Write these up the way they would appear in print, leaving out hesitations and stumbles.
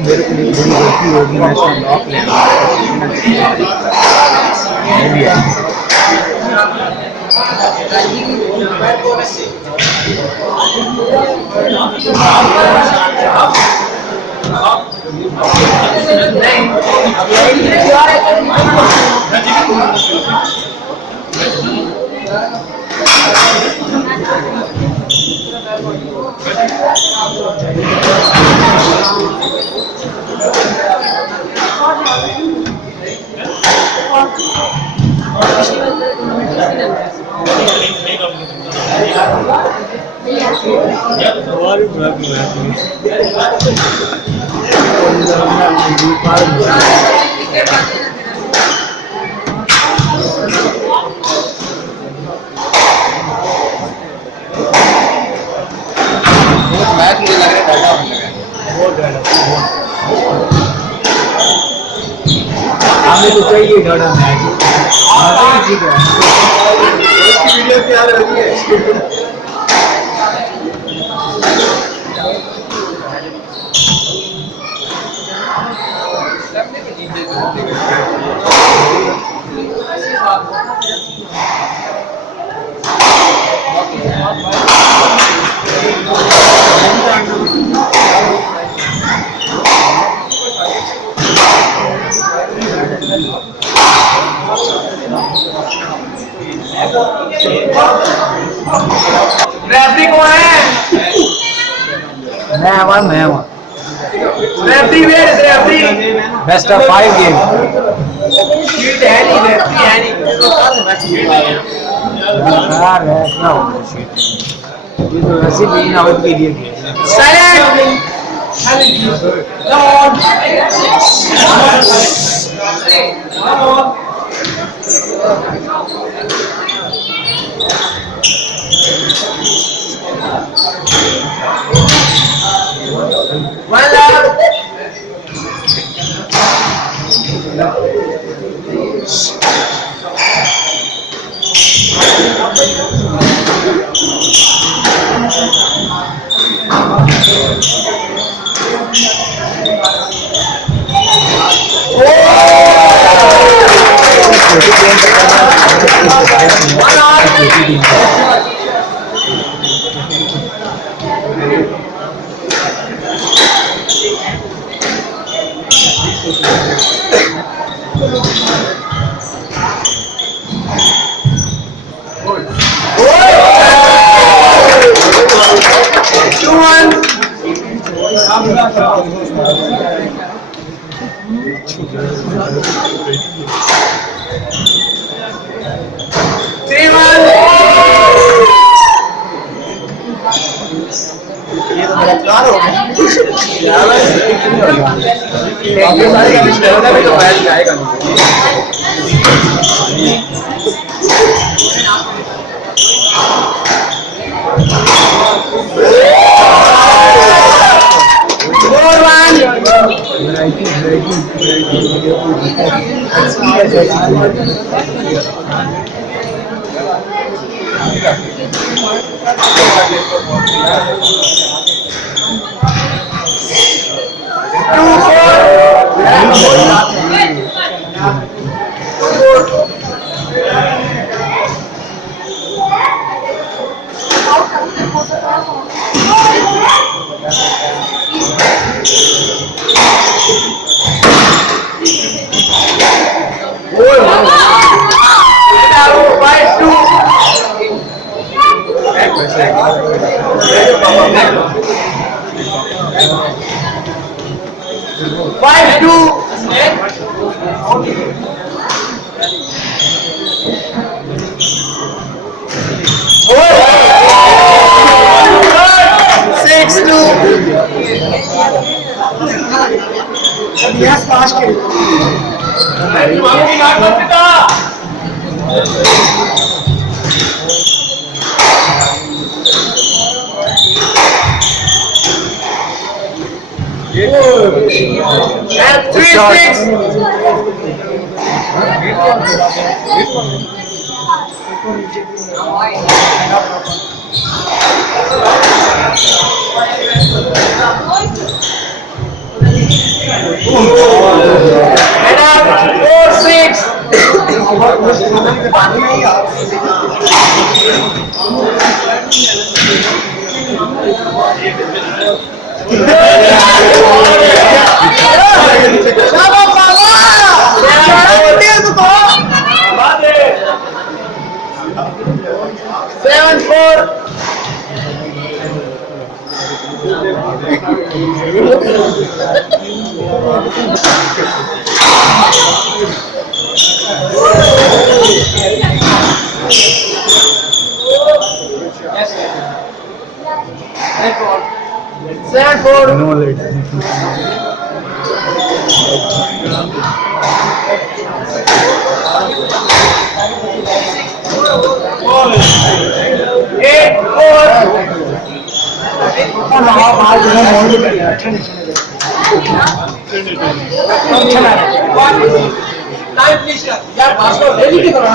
मेरे को बड़ी गलती होगी मैं इसका लॉक हमें तो चाहिए गाड़ा मैच ठीक है वीडियो तैयार हो रही है रेफरी कौन है? मैं referee where is referee best of 5 game sheet है नहीं रेफरी है नहीं यार है क्या हो गया शीट ये तो ऐसे भी ना होती के लिए silent 5 2. 6 2. Yes, basket. And 3 6. And up 4 6. 7 4. Seven four. No late. 8 4. Time please यार पासवर्ड रेडी की करो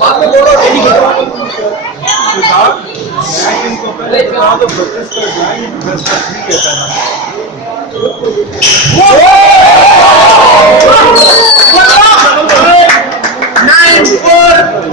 बाद में बोलो रेडी की करो मैं इनको पहले बता दो प्रोसेस कर जाएंगे बस ठीक है sir 9 4.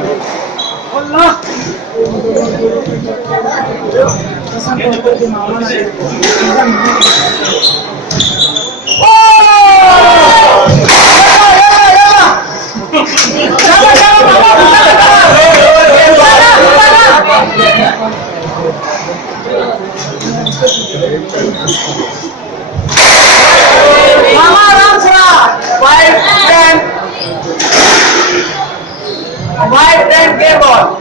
Mama Ramsra 5 10 game ball.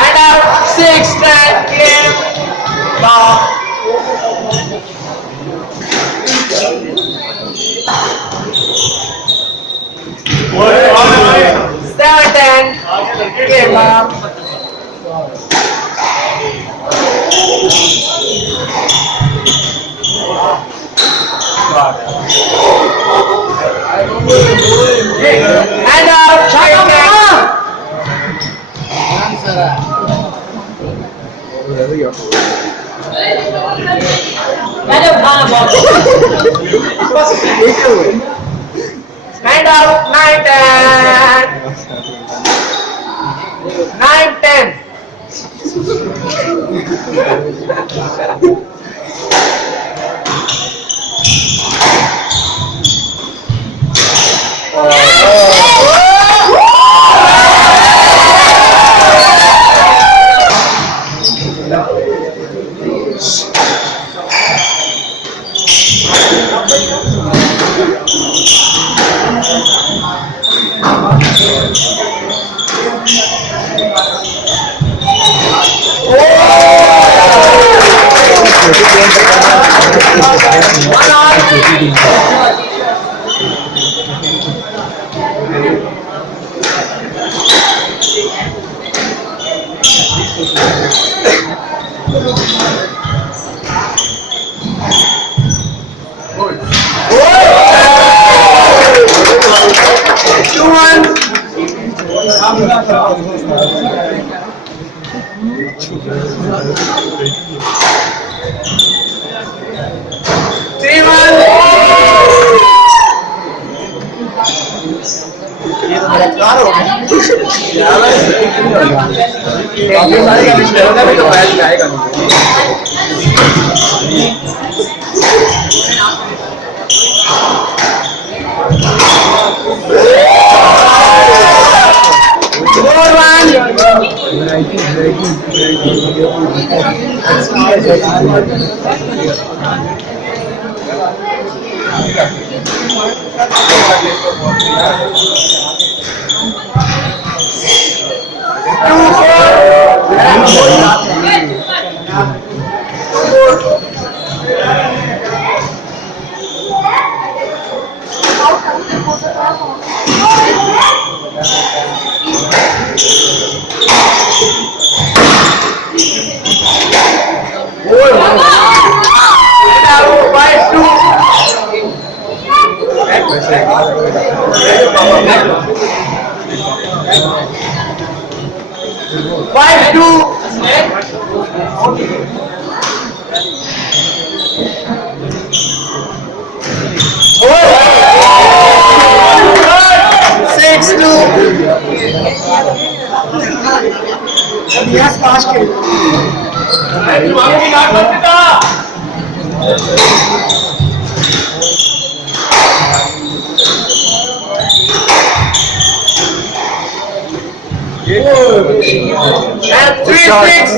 And out 6 10 game ball. Seven ten game ball. And out 5 10. And out 9 10. 9 10. Five two. 6-2. Yes, basket. And 3-6.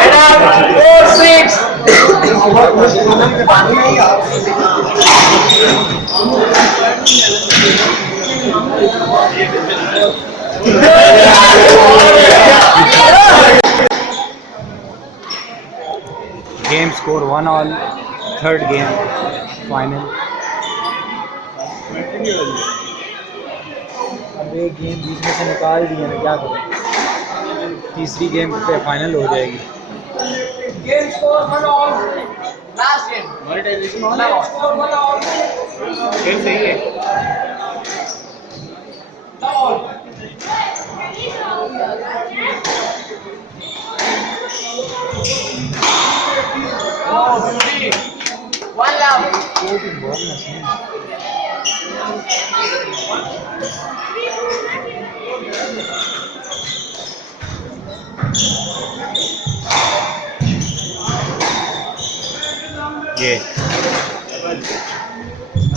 And out 4-6. Game score 1-all. Third game final. अब एक game बीच में से निकाल दिए ना, क्या करें? तीसरी गेम पे फाइनल हो जाएगी. Game score 1-all. Last game. Monetization Game score 1-all. फिर सही है. 1-all. One love. ये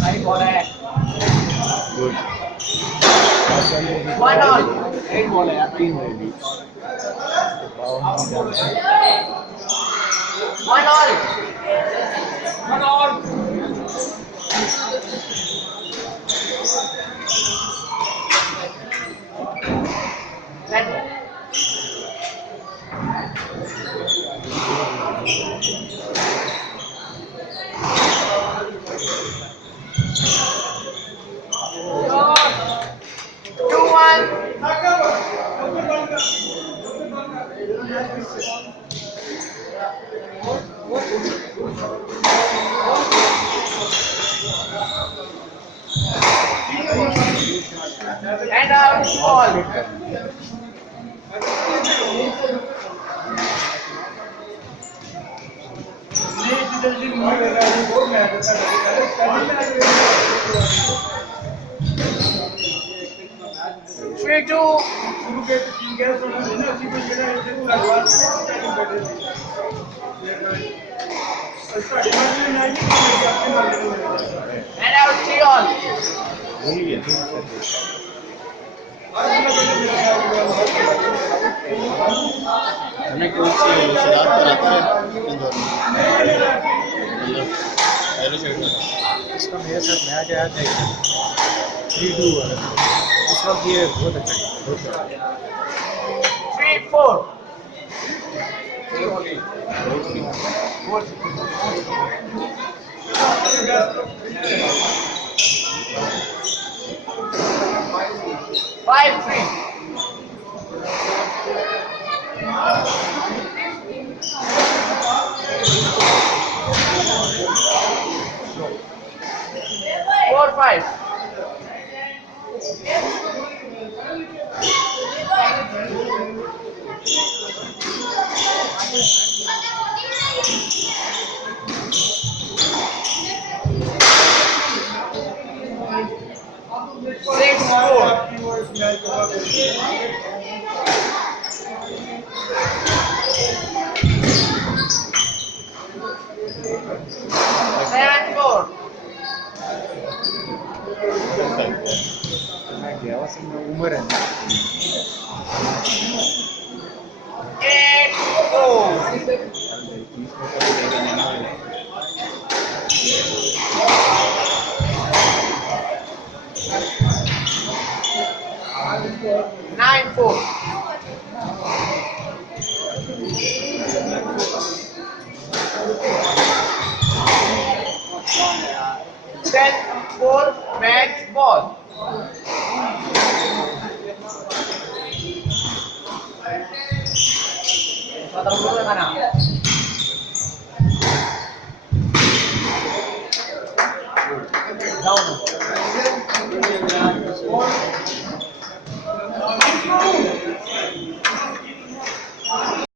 Right ball है. गुड. 1-all. Eight ball है. तीन रह गई. 1-all. 1-all. Red ball. Two one. And out ball. Three two. And out 3-all. हमें कोई सी शराब कराता है इसका मेरे साथ मैच आया था 3-2 वाला. इस वक्त ये बहुत अच्छा है, बहुत अच्छा. 3-4. Five three. Four five. Six four. 10-4. मैं गया हुआ सब में उम्र है 8-4. 30 में तो लेगा नहीं वाला है 9-4. 10-4 match ball. Patang dulu yang mana? Down.